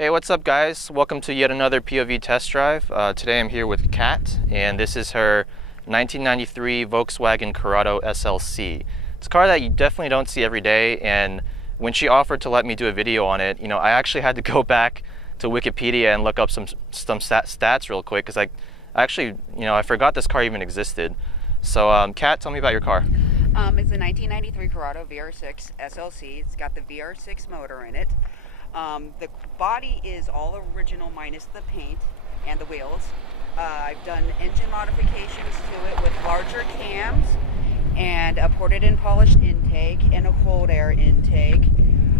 Hey, what's up guys? Welcome to yet another POV test drive. Today I'm here with Kat, and this is her 1993 Volkswagen Corrado SLC. It's a car that you definitely don't see every day, and when she offered to let me do a video on it, I actually had to go back to Wikipedia and look up some stats real quick, because I actually, I forgot this car even existed. So, Kat, tell me about your car. It's a 1993 Corrado VR6 SLC. It's got the VR6 motor in it. The body is all original minus the paint and the wheels. I've done engine modifications to it with larger cams and a ported and polished intake and a cold air intake.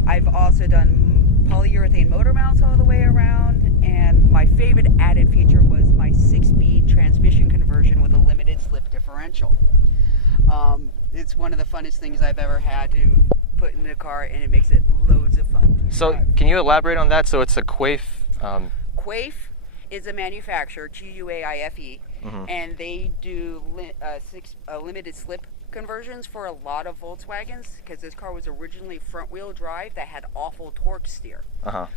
I've also done polyurethane motor mounts all the way around, and my favorite added feature was my 6-speed transmission conversion with a limited slip differential. It's one of the funnest things I've ever had to put in the car, and it makes it loads of fun. So can you elaborate on that? So it's a Quaife. Quaife is a manufacturer, Quaife, and they do limited slip conversions for a lot of Volkswagens, because this car was originally front-wheel drive that had awful torque steer.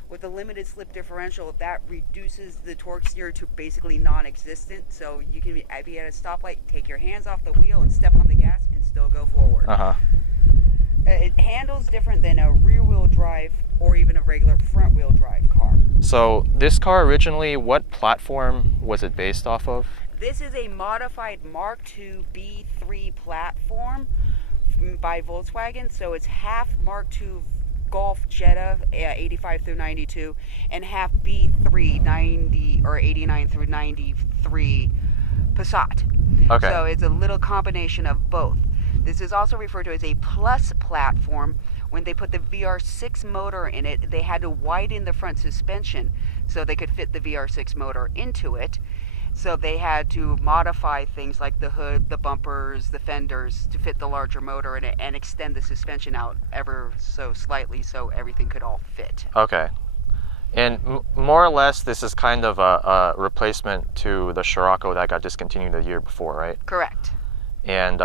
With the limited slip differential, that reduces the torque steer to basically non-existent, so you can be at a stoplight, take your hands off the wheel and step on the gas and still go forward. It handles different than a rear-wheel drive or even a regular front-wheel drive car. So this car originally, what platform was it based off of? This is a modified Mark II B3 platform by Volkswagen. So it's half Mark II Golf Jetta 85 through 92 and half B3 90 or 89 through 93 Passat. Okay. So it's a little combination of both. This is also referred to as a plus platform. When they put the VR6 motor in it, they had to widen the front suspension so they could fit the VR6 motor into it. So they had to modify things like the hood, the bumpers, the fenders to fit the larger motor in it and extend the suspension out ever so slightly so everything could all fit. Okay. And more or less, this is kind of a replacement to the Scirocco that got discontinued the year before, right? Correct. And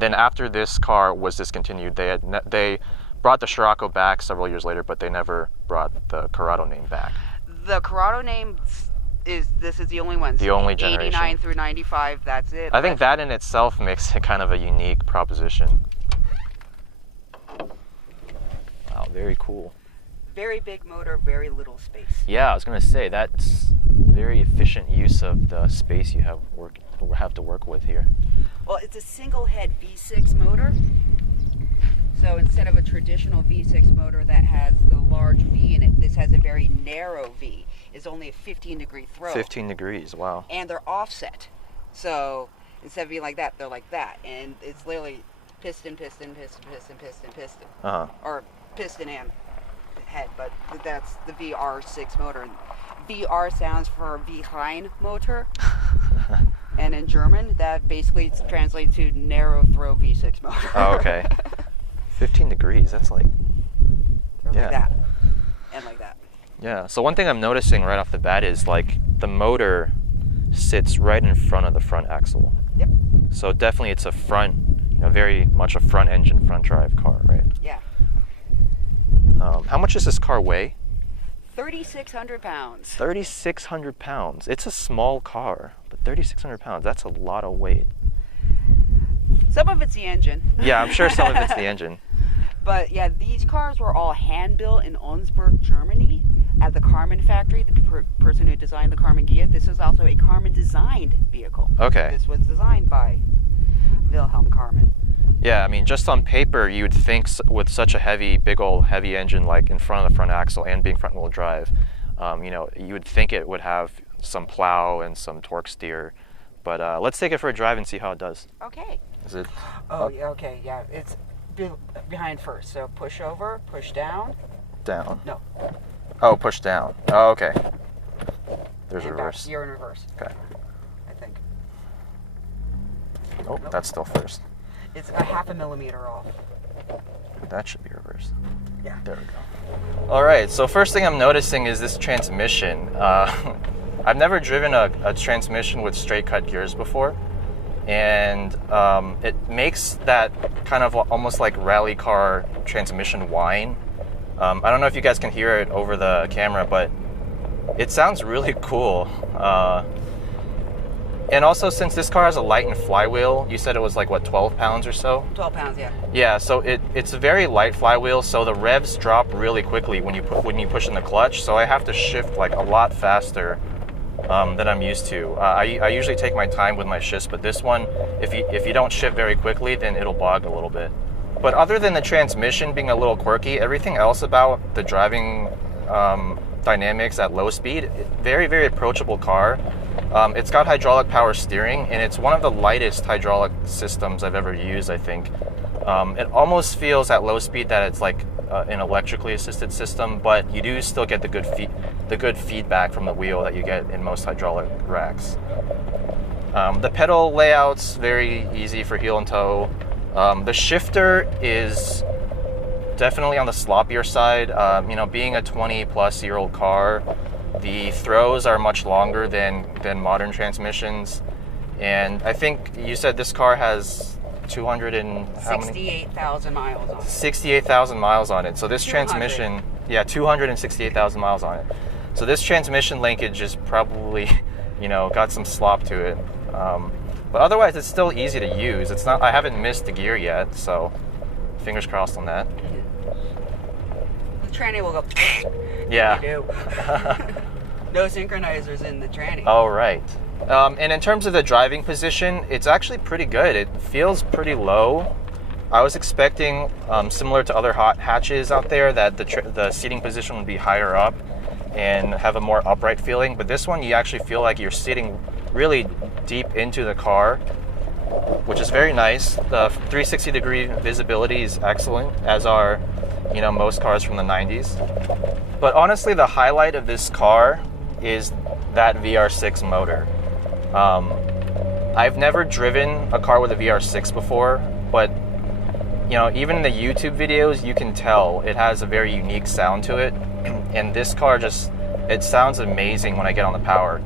then after this car was discontinued, they brought the Scirocco back several years later, but they never brought the Corrado name back. The Corrado name this is the only one. The only generation. 89 through 95, that's it. I think that in itself makes it kind of a unique proposition. Wow, very cool. Very big motor, very little space. Yeah, I was going to say, that's very efficient use of the space you have to work with here. Well, it's a single head V6 motor. So instead of a traditional V6 motor that has the large V in it, this has a very narrow V. It's only a 15-degree throw. 15 degrees, wow. And they're offset. So instead of being like that, they're like that. And it's literally piston, piston, piston, piston, piston, piston. Or piston and head, but that's the VR6 motor. VR stands for Behind motor. And in German, that basically translates to narrow throw V6 motor. Oh, okay. 15 degrees, that's like... Like that. And like that. Yeah, so one thing I'm noticing right off the bat is like the motor sits right in front of the front axle. Yep. So definitely it's a front, very much a front engine, front drive car, right? Yeah. How much does this car weigh? 3,600 pounds. 3,600 pounds. It's a small car, but 3,600 pounds, that's a lot of weight. Some of it's the engine. Yeah, I'm sure some of it's the engine. But yeah, these cars were all hand-built in Onsburg, Germany at the Karmann factory, the person who designed the Karmann Ghia. This is also a Karmann-designed vehicle. Okay. This was designed by Wilhelm Karmann. Yeah, I mean, just on paper, you would think with such a big old heavy engine like in front of the front axle and being front-wheel drive, you would think it would have some plow and some torque steer. But let's take it for a drive and see how it does. Okay. Is it? Oh, yeah, okay, yeah. It's behind first. So push over, push down. Down. No. Oh, push down. Oh, okay. There's and reverse. Back. You're in reverse. Okay. I think. Oh, nope. That's still first. It's a 0.5 millimeter off. That should be reversed. Yeah. There we go. All right, so first thing I'm noticing is this transmission. I've never driven a transmission with straight cut gears before, and it makes that kind of almost like rally car transmission whine I don't know if you guys can hear it over the camera, but it sounds really cool. And also, since this car has a lightened flywheel, you said it was like, what, 12 pounds or so? 12 pounds, yeah. Yeah, so it's a very light flywheel, so the revs drop really quickly when you push in the clutch, so I have to shift like a lot faster than I'm used to. I usually take my time with my shifts, but this one, if you don't shift very quickly, then it'll bog a little bit. But other than the transmission being a little quirky, everything else about the driving dynamics at low speed, very, very approachable car. It's got hydraulic power steering, and it's one of the lightest hydraulic systems I've ever used, I think. It almost feels at low speed that it's like an electrically assisted system, but you do still get the good feedback from the wheel that you get in most hydraulic racks. The pedal layout's very easy for heel and toe. The shifter is definitely on the sloppier side. You know, being a 20-plus-year-old car, the throws are much longer than modern transmissions. And I think you said this car has 68,000 miles on it. 68,000 miles on it. So this transmission, yeah, 268,000 miles on it. So this transmission linkage is probably, you know, got some slop to it. But otherwise, it's still easy to use. It's not. I haven't missed the gear yet, so fingers crossed on that. The tranny will go. Yeah. You do. No synchronizers in the tranny. Oh, right. And in terms of the driving position, it's actually pretty good. It feels pretty low. I was expecting, similar to other hot hatches out there, that the seating position would be higher up and have a more upright feeling. But this one, you actually feel like you're sitting really deep into the car, which is very nice. The 360-degree visibility is excellent, as are, you know, most cars from the 90s. But honestly, the highlight of this car is that VR6 motor. I've never driven a car with a VR6 before, but you know, even in the YouTube videos, you can tell it has a very unique sound to it. And this car it sounds amazing when I get on the power.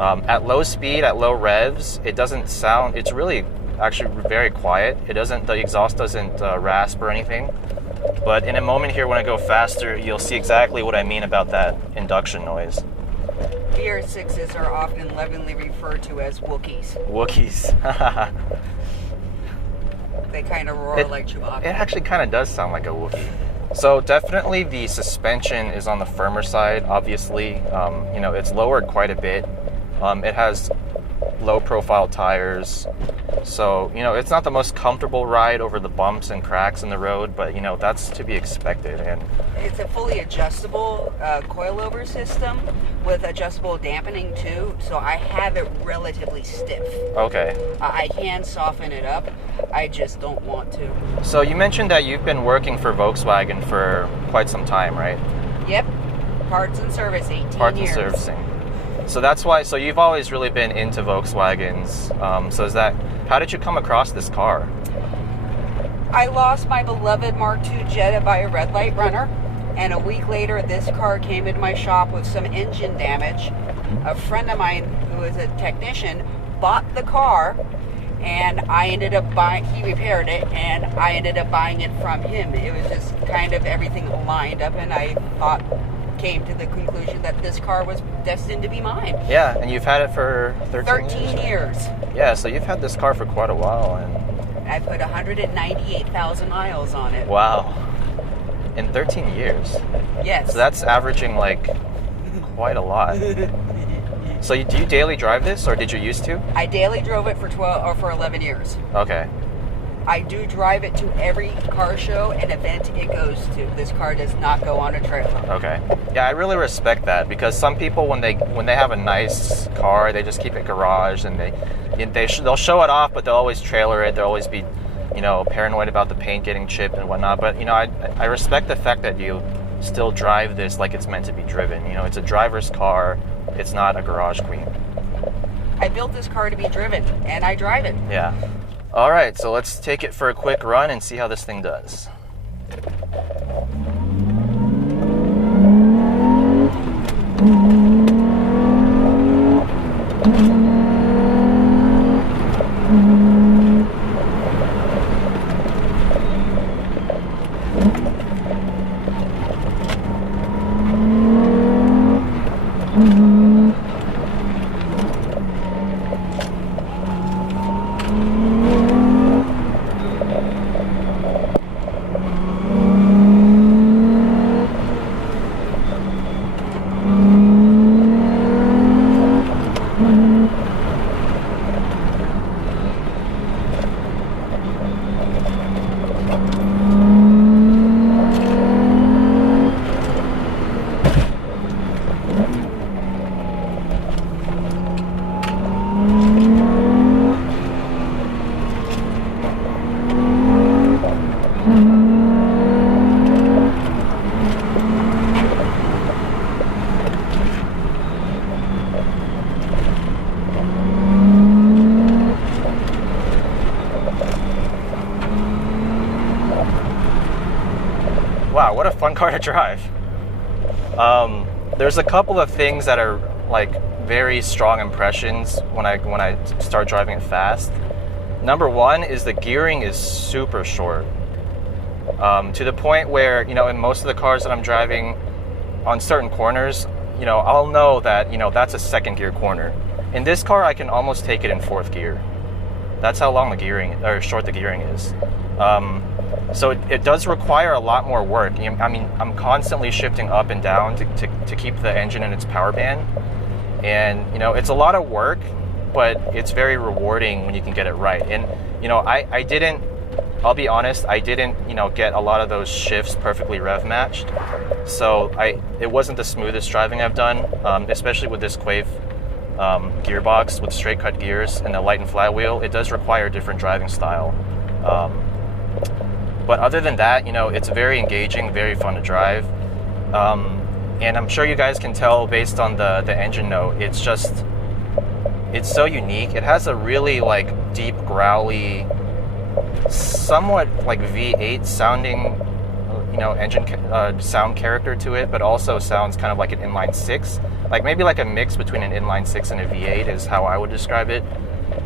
At low speed, at low revs, it doesn't sound, it's really actually very quiet. The exhaust doesn't rasp or anything. But in a moment here, when I go faster, you'll see exactly what I mean about that induction noise. VR6s are often lovingly referred to as Wookiees. Wookiees. They kind of roar like Chewbacca. It actually kind of does sound like a Wookiee. So definitely the suspension is on the firmer side, obviously. You know, it's lowered quite a bit. It has low profile tires. So, you know, it's not the most comfortable ride over the bumps and cracks in the road, but, you know, that's to be expected. And it's a fully adjustable coilover system with adjustable dampening too, so I have it relatively stiff. Okay. I can soften it up, I just don't want to. So you mentioned that you've been working for Volkswagen for quite some time, right? Yep. Parts and service, 18 years. Parts and servicing. So that's why, so you've always really been into Volkswagens. How did you come across this car? I lost my beloved Mark II Jetta by a red light runner, and a week later this car came into my shop with some engine damage. A friend of mine who was a technician bought the car, and I ended up he repaired it, and I ended up buying it from him. It was just kind of everything lined up, and I came to the conclusion that this car was destined to be mine. Yeah, and you've had it for 13 years. Yeah, so you've had this car for quite a while. And I put 198,000 miles on it. Wow. In 13 years? Yes. So that's averaging like quite a lot. So do you daily drive this, or did you used to? I daily drove it for 11 years. Okay. I do drive it to every car show and event it goes to. This car does not go on a trailer. Okay. Yeah, I really respect that, because some people, when they have a nice car, they just keep it garaged, and they'll show it off, but they'll always trailer it. They'll always be, you know, paranoid about the paint getting chipped and whatnot. But, you know, I respect the fact that you still drive this like it's meant to be driven. You know, it's a driver's car. It's not a garage queen. I built this car to be driven, and I drive it. Yeah. All right, so let's take it for a quick run and see how this thing does. car to drive. There's a couple of things that are like very strong impressions when I start driving it fast. Number one is the gearing is super short, to the point where, you know, in most of the cars that I'm driving on certain corners, you know, I'll know that, you know, that's a second gear corner. In this car, I can almost take it in fourth gear. That's how long the gearing, or short the gearing is. So it does require a lot more work. I mean, I'm constantly shifting up and down to keep the engine in its power band. And, you know, it's a lot of work, but it's very rewarding when you can get it right. And, you know, I'll be honest, I didn't, you know, get a lot of those shifts perfectly rev matched. So it wasn't the smoothest driving I've done, especially with this Quave gearbox with straight cut gears and the light and flat wheel. It does require a different driving style. But other than that, you know, it's very engaging, very fun to drive. And I'm sure you guys can tell based on the engine note, it's so unique. It has a really like deep, growly, somewhat like V8 sounding, you know, engine sound character to it, but also sounds kind of like an inline six, like maybe like a mix between an inline six and a V8 is how I would describe it.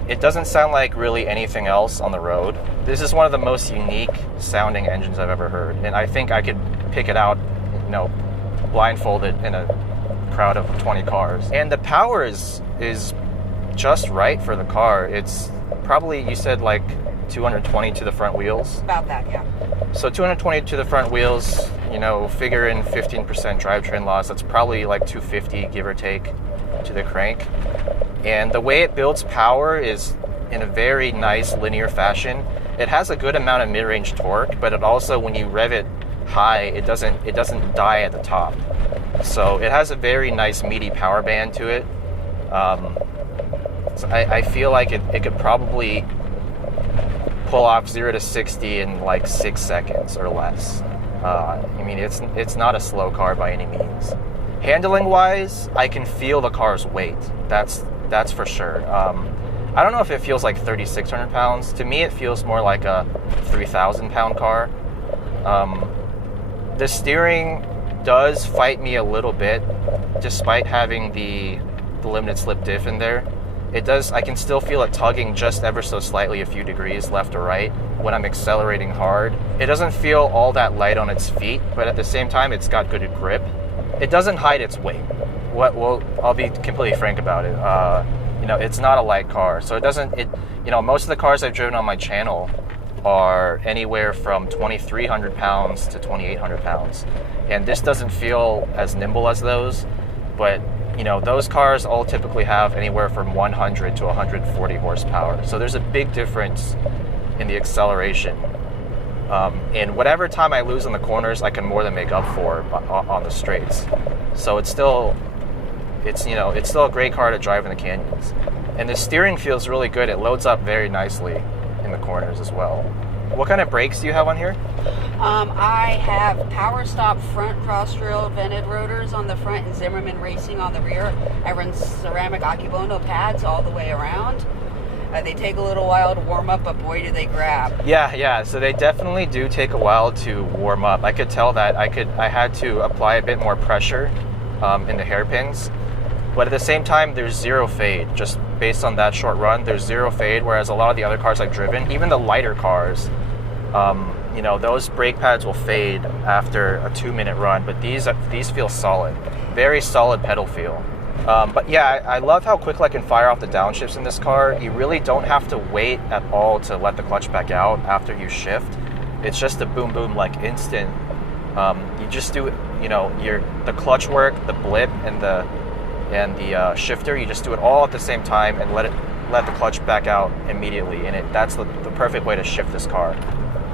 It doesn't sound like really anything else on the road. This is one of the most unique sounding engines I've ever heard, and I think I could pick it out, you know, blindfolded in a crowd of 20 cars. And the power is just right for the car. It's probably, you said like 220 to the front wheels? About that, yeah. So 220 to the front wheels, you know, figure in 15% drivetrain loss. That's probably like 250, give or take, to the crank. And the way it builds power is in a very nice linear fashion. It has a good amount of mid-range torque, but it also, when you rev it high, it doesn't die at the top. So it has a very nice meaty power band to it. So I feel like it could probably pull off 0 to 60 in like 6 seconds or less. I mean, it's not a slow car by any means. Handling wise, I can feel the car's weight. That's for sure. I don't know if it feels like 3,600 pounds. To me, it feels more like a 3,000 pound car. The steering does fight me a little bit, despite having the limited slip diff in there. I can still feel it tugging just ever so slightly a few degrees left or right when I'm accelerating hard. It doesn't feel all that light on its feet, but at the same time, it's got good grip. It doesn't hide its weight. Well, I'll be completely frank about it. You know, it's not a light car, so you know, most of the cars I've driven on my channel are anywhere from 2,300 pounds to 2,800 pounds. And this doesn't feel as nimble as those, but you know, those cars all typically have anywhere from 100 to 140 horsepower. So there's a big difference in the acceleration. And whatever time I lose on the corners, I can more than make up for on the straights. So it's still a great car to drive in the canyons. And the steering feels really good. It loads up very nicely in the corners as well. What kind of brakes do you have on here? I have Power Stop front cross-rail vented rotors on the front and Zimmerman Racing on the rear. I run ceramic Akibono pads all the way around. They take a little while to warm up, but boy, do they grab. Yeah. So they definitely do take a while to warm up. I could tell that. I had to apply a bit more pressure in the hairpins. But at the same time, there's zero fade. Just based on that short run, there's zero fade, whereas a lot of the other cars I've driven, even the lighter cars, you know, those brake pads will fade after a 2-minute run, but these feel solid. Very solid pedal feel. But yeah, I love how quickly I can fire off the downshifts in this car. You really don't have to wait at all to let the clutch back out after you shift. It's just a boom boom, like instant. You just do, you know, the clutch work, the blip, and the shifter. You just do it all at the same time and let the clutch back out immediately. And that's the perfect way to shift this car.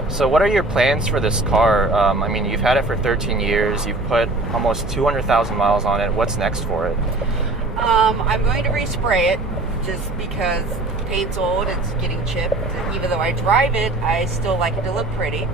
So what are your plans for this car? I mean, you've had it for 13 years. You've put almost 200,000 miles on it. What's next for it? I'm going to respray it just because the paint's old. It's getting chipped. Even though I drive it, I still like it to look pretty.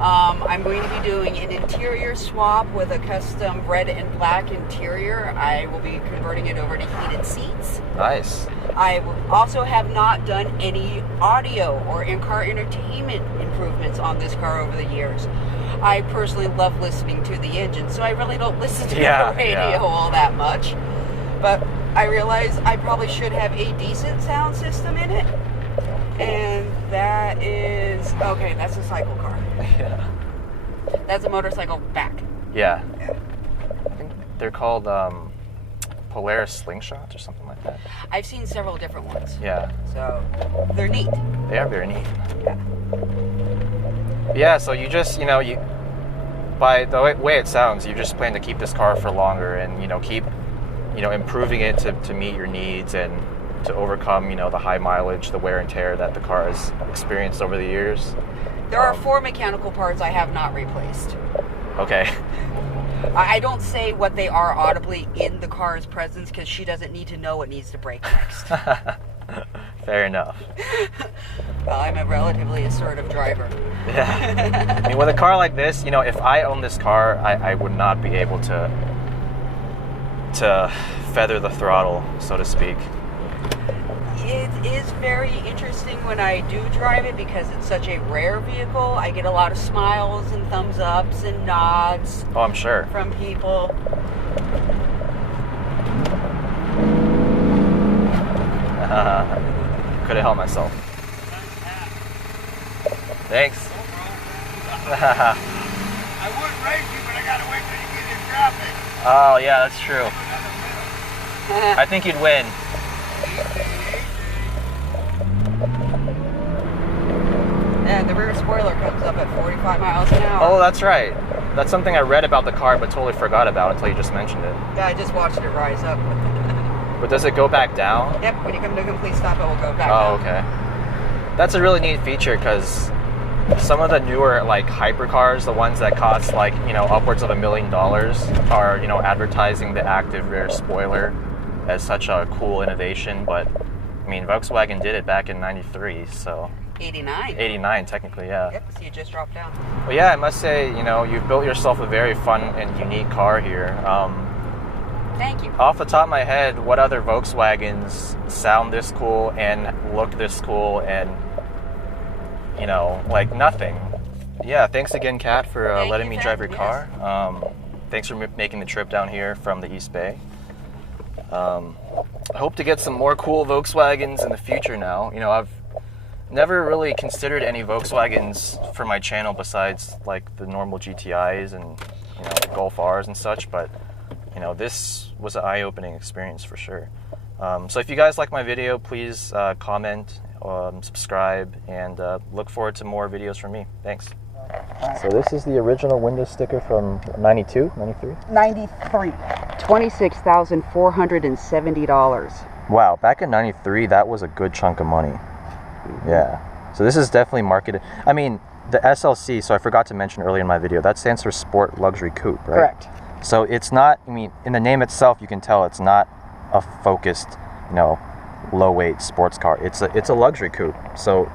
I'm going to be doing an interior swap with a custom red and black interior. I will be converting it over to heated seats. Nice. I also have not done any audio or in-car entertainment improvements on this car over the years. I personally love listening to the engine, so I really don't listen to Yeah, the radio all that much. But I realize I probably should have a decent sound system in it. And that is, okay, that's a cycle car. Yeah. That's a motorcycle back. Yeah. I think they're called Polaris slingshots or something like that. I've seen several different ones. Yeah. So they're neat. They are very neat. Yeah. Yeah, so you just, by the way it sounds, you just plan to keep this car for longer and, keep, improving it to meet your needs and to overcome, the high mileage, the wear and tear that the car has experienced over the years. There are 4 mechanical parts I have not replaced. Okay. I don't say what they are audibly in the car's presence because she doesn't need to know what needs to break next. Fair enough. Well, I'm a relatively assertive driver. Yeah. I mean, with a car like this, if I owned this car, I would not be able to feather the throttle, so to speak. It is very interesting when I do drive it because it's such a rare vehicle. I get a lot of smiles and thumbs ups and nods. Oh, I'm sure. From people. Could have helped myself. Thanks. I would race you, but I gotta wait till you get in traffic. Oh, yeah, that's true. I think you'd win. And the rear spoiler comes up at 45 miles an hour. Oh, that's right. That's something I read about the car, but totally forgot about until you just mentioned it. Yeah, I just watched it rise up. But does it go back down? Yep, when you come to a complete stop, it will go back Oh, down. okay. That's a really neat feature because some of the newer hypercars, the ones that cost upwards of $1 million, are advertising the active rear spoiler as such a cool innovation. But I mean, Volkswagen did it back in '93, so 89. 89 technically, yeah. Yep, so you just dropped down. Well, yeah, I must say, you've built yourself a very fun and unique car here. Thank you. Off the top of my head, what other Volkswagens sound this cool and look this cool and, nothing? Yeah, thanks again, Kat, for letting me drive your car. Thanks for making the trip down here from the East Bay. I hope to get some more cool Volkswagens in the future now. I've never really considered any Volkswagens for my channel besides the normal GTIs and the Golf Rs and such, but this was an eye-opening experience for sure. So if you guys like my video, please comment, subscribe, and look forward to more videos from me. Thanks. So this is the original window sticker from 92, 93? 93. $26,470. Wow, back in 93, that was a good chunk of money. Yeah. So this is definitely marketed. I mean, the SLC, so I forgot to mention earlier in my video, that stands for Sport Luxury Coupe, right? Correct. So it's not, in the name itself, you can tell it's not a focused, low-weight sports car. It's a luxury coupe. So,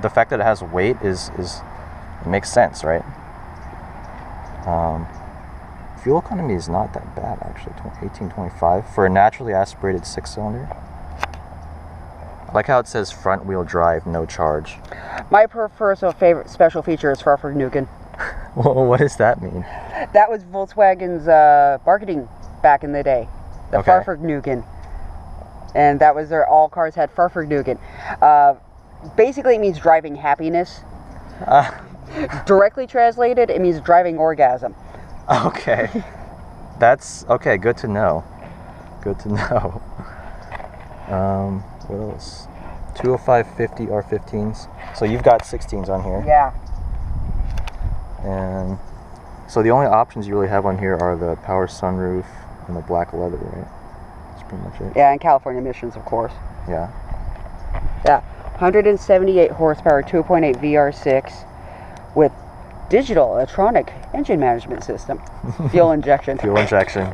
the fact that it has weight it makes sense, right? Fuel economy is not that bad, actually, 1825 for a naturally aspirated 6-cylinder. I like how it says front-wheel drive, no charge. My favorite special feature is Farfignugan. Well, what does that mean? That was Volkswagen's marketing back in the day. The Okay. Farfignugan. And that was all cars had Farfignugan. Basically, it means driving happiness. Directly translated, it means driving orgasm. Okay. That's, okay, good to know. Good to know. What else? 205/50 R15s. So you've got 16s on here. Yeah. And so the only options you really have on here are the power sunroof and the black leather, right? That's pretty much it. Yeah, and California emissions, of course. Yeah. Yeah. 178 horsepower, 2.8 VR6 with digital electronic engine management system. Fuel injection. Fuel injection.